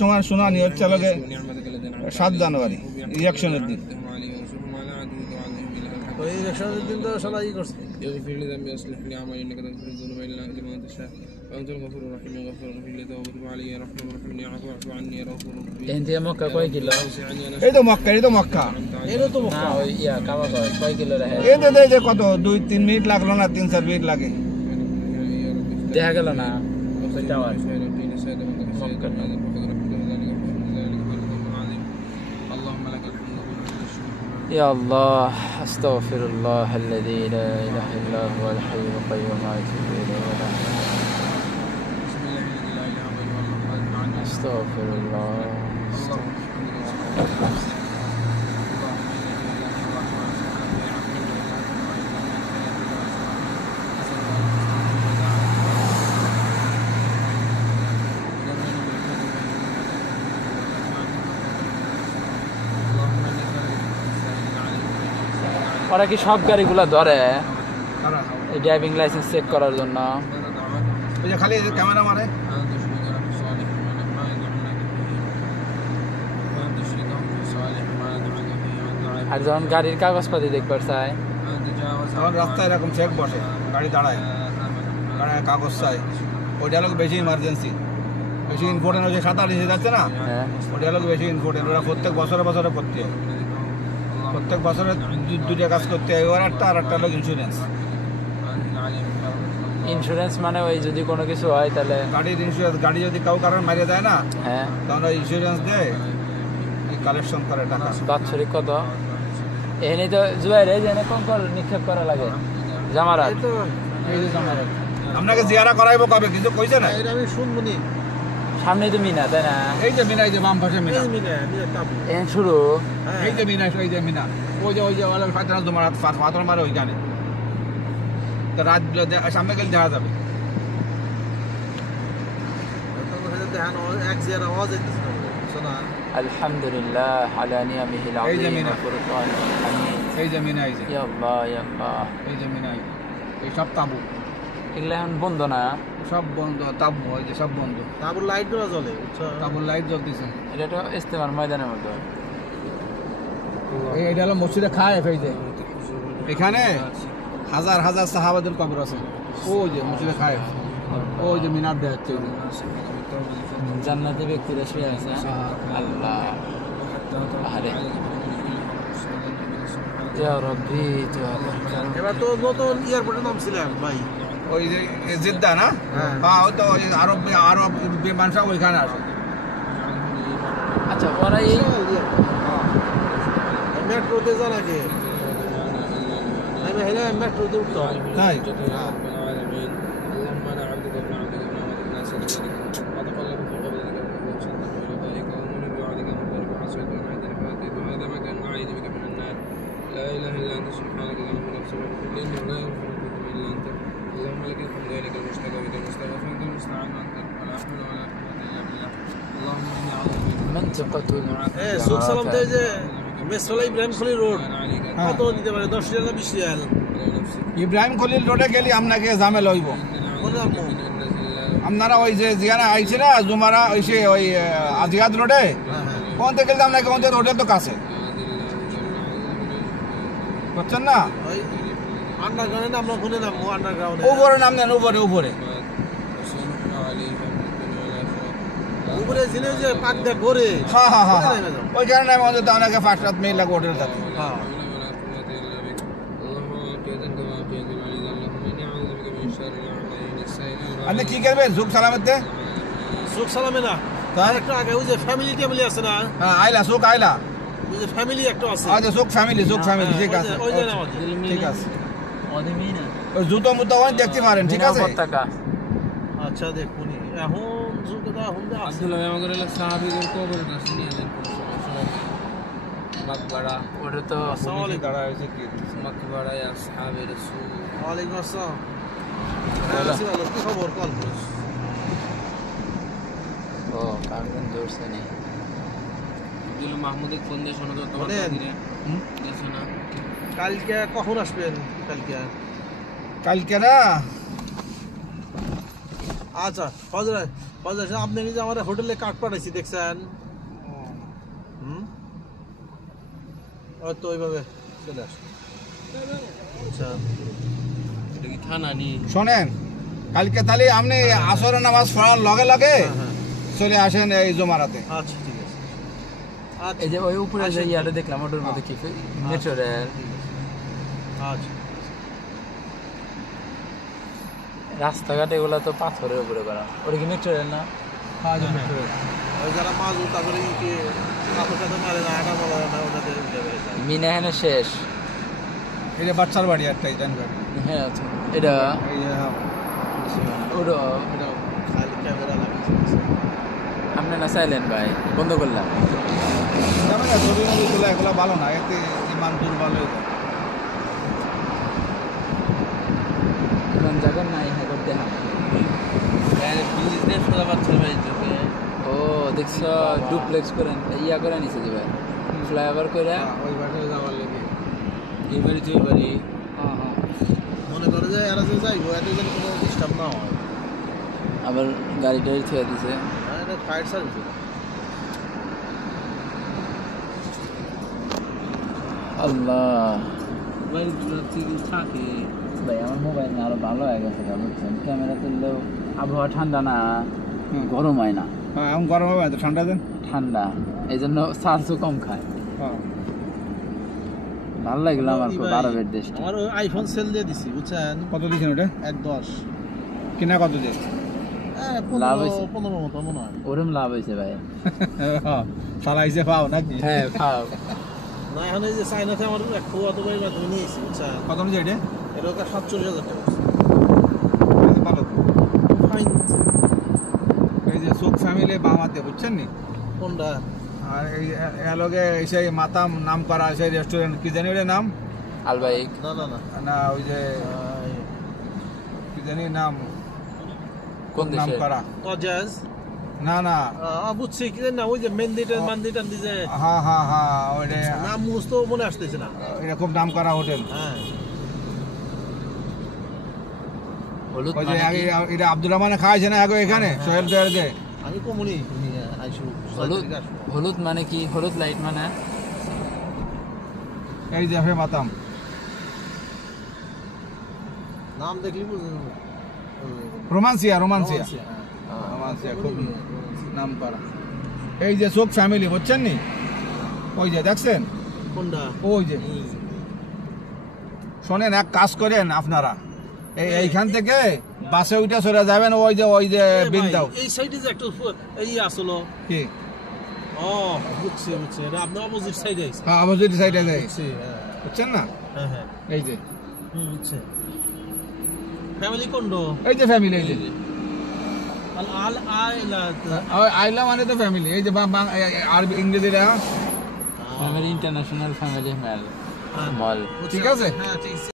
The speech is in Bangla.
সময় শুনানি হচ্ছে লগে 7 জানুয়ারি ইলেকশনের দিন। ওই ইলেকশনের দিন তো সবাই করছে। يغفر لي ذنبي أصلح لي عملي إنك تغفر الذنوب إلا أنت ما تشاء وأنت الغفور الرحيم غفر لي توبة علي يا رحمن الرحيم يا عفو اعف عني يا رؤوف رحيم এনতে মক্কা কয় কিলো? এই তো মক্কা, এই তো মক্কা, এটা তো না ওই ইয়া কাবা কয় কিলো রাহে? এই যে কত 2-3 মিনিট লাগলো না, 3-4 মিনিট লাগে, দেখা গেল না কয়টা আওয়াজ মক্কা। يا الله أستغفر الله الذي لا إله إلا هو الحي القيوم وأتوب إليه ولا أستغفر الله. ওরা কি সব গাড়িগুলো ধরে এই ড্রাইভিং লাইসেন্স চেক করার জন্য? ওই যে খালি ক্যামেরা মারে। আর যখন গাড়ির কাগজপাতি দেখবার চায় তখন রাস্তায় এরকম চেক বসে, গাড়ি দাঁড়ায়, গাড়ির কাগজ চাই। ওইটা লোক বেশি ইমার্জেন্সি, বেশি ইম্পর্টেন্ট, ওই যে 47 যাচ্ছে না, ওইটা লোক বেশি ইম্পর্টেন্ট। ওরা প্রত্যেক বছরে প্রত্যেক বছরে 2টা কাজ করতে হয়। ওর আর একটা লোক ইন্স্যুরেন্স মানে ওই যদি কোনো কিছু হয় তাহলে গাড়ির ইন্স্যুরেন্স, গাড়ি যদি কারণ মারিয়ে দেয় না, হ্যাঁ তখন ওই ইন্স্যুরেন্স দেয়, কালেকশন করে টাকা। বাৎসরিক কত? এখানে তো জুয়ারে যেন কোন নিক্ষেপ করা লাগে জামারাত। আপনাকে জিয়ারা করাইবো কবে কিছু কইছে না? আমি শুনবো নি। সামনে তো মিনা, তাই না? এই যে মিনা, এই যে বাম পাশে মিনা, এখন শুরু। এই যে মিনা, এই যে মিনা, ওই যে ফাতরা তোমার ফাতর মারে ওইখানে, তো রাত সামনে গেলে দেখা যাবে। আলহামদুলিল্লাহ আলা নিয়ামিহিল আযীম ওয়া ফুরকানিল হামিদ। এই যে মিনা, এই যে ইয়া আল্লাহ ইয়া আল্লাহ, এই যে মিনা, এই সব তাবু, এগুলা এখন বন্ধ না? সব বন্ধ, তাবু এই যে সব বন্ধ। তারপর লাইট গুলো জ্বলে, তাবুর লাইট জ্বলতেছে। এটা তো ইস্তেমার ময়দানের মধ্যে। এইটা হলো মসজিদে খায়েফ। এই যে এখানে হাজার হাজার সাহাবাদের কবর আছে। ওই যে মসজিদে খায়েফ, ওই যে মিনার দেওয়া হচ্ছে, জান্নাতি ব্যক্তিরা শুয়ে আছে। আল্লাহ আরে ইয়া রাব্বি এবার তো নতুন এয়ারপোর্টে নামছিলাম ভাই, ওই যে জিদ্দা না? হ্যাঁ, ওই তো আরব বিমান সব ওইখানে আসে। আচ্ছা ওরা এই মেট্রোতে যান আগে, আমি হেলে মেট্রোতে উঠতাম। তাই لا إله إلا أنت سبحانك اللهم نفسي واغفر لي إنه لا يغفر الذنوب إلا أنت اللهم لك الحمد وإليك المشتكى وإليك المستغفر وأنت المستعان وأنت ولا حول ولا قوة إلا بالله اللهم إني أعوذ بك منطقة সুখ সালাম থেকে যে মেসলা ইব্রাহিম খলিল রোড কত নিতে পারে? 10 রিয়াল না 20 রিয়াল? ইব্রাহিম খলিল রোডে গেলে আপনাকে ঝামেলা হইব। আপনারা ওই যে জিয়ানা আইছে না জুমারা, ওই আজিয়াদ রোডে, কোন থেকে গেলে আপনাকে কোন রোডের তো কাছে বুঝছেন না? আন্ডারগ্রাউন্ডে নামলো, ওখানে নামবো, আন্ডারগ্রাউন্ডে উপরে নাম নেন, উপরে উপরে জিনে যে পাক দেখ ঘরে। হ্যাঁ, ওইখানে নামে অন্তত আপনাকে 5 রাত মেইল লাগে হোটেল থাকে। আপনি কি করবেন সুখ সালামেতে? সুখ সালামে না, তার একটা আগে ওই যে ফ্যামিলি টেবিল আছে না? হ্যাঁ, আইলা সুখ আইলা, ওই যে ফ্যামিলি একটা আছে। আচ্ছা সুখ ফ্যামিলি, ঠিক আছে, ওই যে নাও ঠিক আছে। অদিমিনা ওই জুতো মুতো দেখতে পারেন, ঠিক আছে? আচ্ছা দেখুনি এখন জুতোটা হুন্ডা আছে। আব্দুল্লাহ আমাদের এলাকা সাহাবীদের কবর না শুনিয়ে দেন মকবরা, ওটা তো আসসালামু আলাইকুম। দাঁড়া হয়েছে কি মকবরা ইয়া আসহাবে রাসূল। ওয়ালাইকুম আসসালাম। কি খবর? কল করিস। ও কারণ দৌড়ছে নেই। দিল মাহমুদের ফোন দিয়ে শোনা তো তোমার দিনে দেখছ না? কালকে কখন আসবেন? কালকে না আচ্ছা ফজর ফজর আপনি কি যে আমার হোটেলে কার্ড পাঠাইছি দেখছেন তো ওইভাবে চলে আসুন আচ্ছা এটা কি থানা নি শোনেন কালকে তাহলে আপনি আসরের নামাজ পড়ার লগে লগে হ্যাঁ চলে আসেন এই জমারাতে। আচ্ছা ঠিক আছে আচ্ছা এই যে ওই উপরে যে ইয়াটা দেখলাম ওটার মধ্যে কি মেট্রো রেল আচ্ছা রাস্তাঘাট এগুলো তো পাথরের উপরে করা, ওটা কি মেট্রো রেল না? ওই যারা মাছ তারপরে কি কাপড় সাথে মারে না আটা বলা না ওটাতে মিনা এখানে শেষ। এটা বাচ্চার বাড়ি একটাই জানবেন। হ্যাঁ আচ্ছা এটা এই যে ওটা খালি ক্যামেরা লাগিয়েছে আপনি না চাইলেন ভাই বন্ধ করলাম। জানেন না ছবি মবি তোলা এগুলো ভালো না, এতে ইমান দুর্বল হয়ে যায়। ইমান যাবেন না এই হাজার দেখা বিজনেস করা বাচ্চার বাড়ি থেকে ও দেখছ ডুপ্লেক্স করেন ইয়া করে নিছে যে ভাই ফ্লাইওভার করে ওই বাসায় যাওয়ার লেগে এই বাড়ি তো ওই বাড়ি হ্যাঁ হ্যাঁ মনে করে যে এরা যে যাইবো এত যেন কোনো ডিস্টার্ব না হয়। আবার গাড়ি টাড়ি ছেড়ে দিছে। এটা ফায়ার সার্ভিস আল্লাহ বাড়ি থেকে থাকে ভাই আমার মোবাইল না আরো ভালো হয়ে গেছে বুঝছেন, ক্যামেরা তুললেও আবহাওয়া ঠান্ডা না গরম হয় না, হ্যাঁ এখন গরম হবে না তো, ঠান্ডা দেন। ঠান্ডা এই জন্য চার্জও কম খায়। হ্যাঁ ভালো লাগলো আমার খুব আরবের দেশটা। আমার আইফোন সেল দিয়ে দিছি বুঝছেন কত দিয়েছেন ওটা? 1.10 কিনা কত দিয়ে? লাভ হয়েছে? 15 মতো মনে হয়। ওরম লাভ হয়েছে ভাই। চালাইছে পাও নাকি? হ্যাঁ খাও না এখন এই যে চাইনাতে আমার এক ফুয়া তো ভাইয়ের মাধ্যমে নিয়েছি বুঝছেন কত নিয়েছে এটা? এটা ওকে 47,000 টাকা ভালো তো। ফাইন এই যে সুখ ফ্যামিলি বামাতে বুঝছেন নি? কোনটা আর এই এলগে সেই মাতাম নাম করা সেই রেস্টুরেন্ট কি জানি ওটার নাম আলবাইক না না না না, ওই যে কি জানি নাম, কোন নাম দেশে? করা তজাজ না না, বুঝছি কি না ওই যে মান্দিটা দিছে হ্যাঁ হ্যাঁ হ্যাঁ ওইটা নাম মুখস্থ মনে আসতেছে না। এটা খুব নাম করা হোটেল। হ্যাঁ হলুদ ওই যে মানে আগে কি? এটা আব্দুর রহমানে খাওয়াইছে না আগে এখানে সোহেল দেয়ারে। আমি কমুনি আইসু হলুদ হলুদ মানে কি? হলুদ লাইট মানে এই যে মাতাম নাম দেখলি বুঝলেন রোমান্সিয়া রোমান্সিয়া রোমান্সিয়া খুব নাম করা। এই যে সুখ ফ্যামিলি বুঝছেন নি? ওই যে দেখছেন কোনটা ওই যে শোনেন এক কাজ করেন আপনারা এইখান থেকে বাসে উঠে চলে যাবেন ওই যে বিন্দাও এই সাইডে যে একটা এই আসলো কি ও বুঝছি এটা আপনার অপোজিট সাইডে আছে হ্যাঁ অপোজিট সাইডে যায় বুঝছি বুঝছেন না? হ্যাঁ হ্যাঁ এই যে বুঝছি ফ্যামিলি কোনটো এই যে ফ্যামিলি, এই যে আল আল আইলা আইলা মানে তো ফ্যামিলি। এই যে আর ইংরেজিরা ফ্যামিলি ইন্টারন্যাশনাল ফ্যামিলি মল। বুঝছি। ঠিক আছে? হ্যাঁ ঠিক আছে।